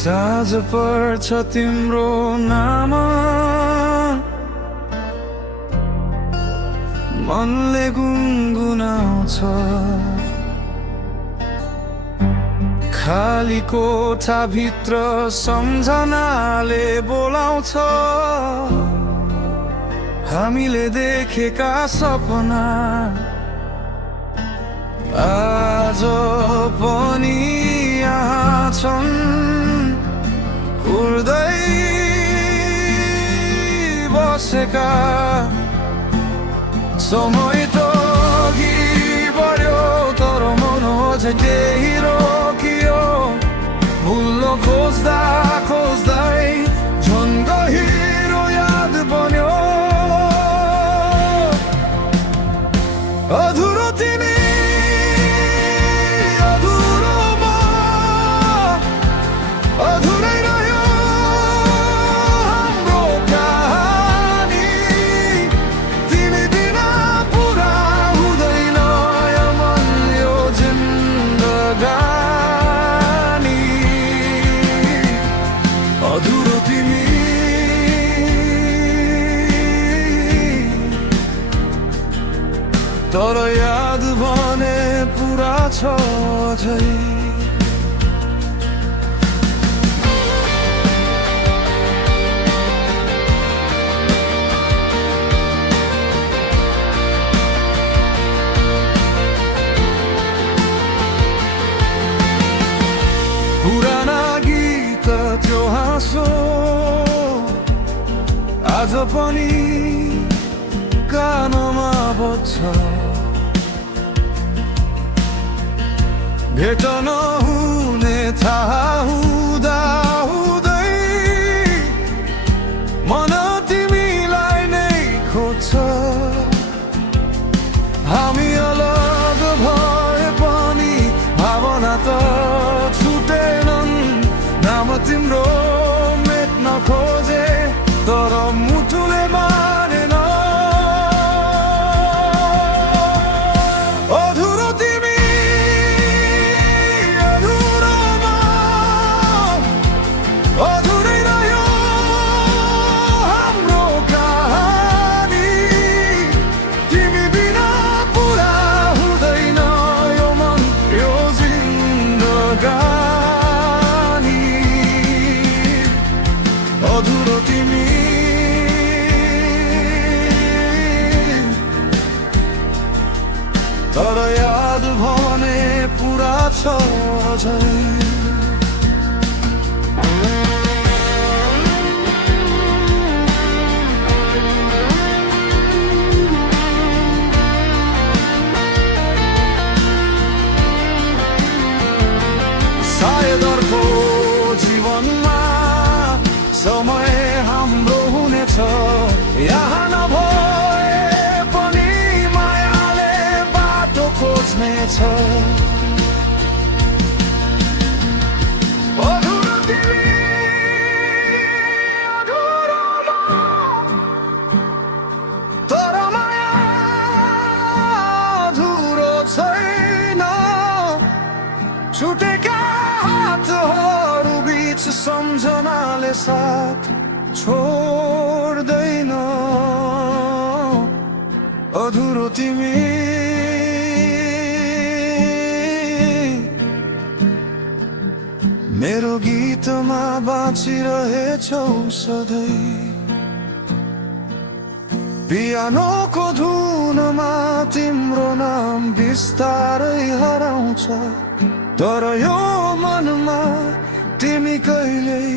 साँझ पर्छ तिम्रो नाम मनले गुनगुनाउँछ खाली कोठा भित्र सम्झनाले बोलाउँछ हामीले देखेका सपना आज पनि यहाँ छन् उड्दै बसेका समय त अघि बढ्यो तर मन अझै त्यही रोकियो भुल्न खोज्दा खोज्दै झन् गहिरो याद बन्यो अधुरो तिमी अधुरो म अधुरै रह्यो हाम्रो कहानी तिमी बिना पुरा हुँदैन यो मन यो जिन्दगानी अधुरो तिमी तर याद भने पुरा छ अझै पुराना गीत त्यो हाँसो आज पनि कानमा बज्छ भेट नहुने थाहा हुँदा हुँदै मन तिमीलाई नै खोज्छ हामी अलग भए पनि भावना त छुटेनन् नाम तिम्रो मेट्न खोजे तर मुटुले मानेन अधुरो तिमी अधुरो म अधुरै रह्यो हाम्रो कहानी तिमी बिना पुरा हुँदैन यो मन यो जिन्दगानी अधुरो तिमी तर याद भने पुरा छ अझै सायद अर्को जीवनमा समय हाम्रो हुनेछ यहाँ नभए पनि मायाले बाटो खोज्नेछ अधुरो तिमी अधुरो म तर माया अधुरो छैन छुटेका हातहरू बीच सम्झनाले साथ छोड्दैन अधुरो तिमी मेरो गीतमा बाँचिरहेछौ सधैँ पियानोको धुनमा तिम्रो नाम बिस्तारै हराउँछ तर यो मनमा तिमी कहिल्यै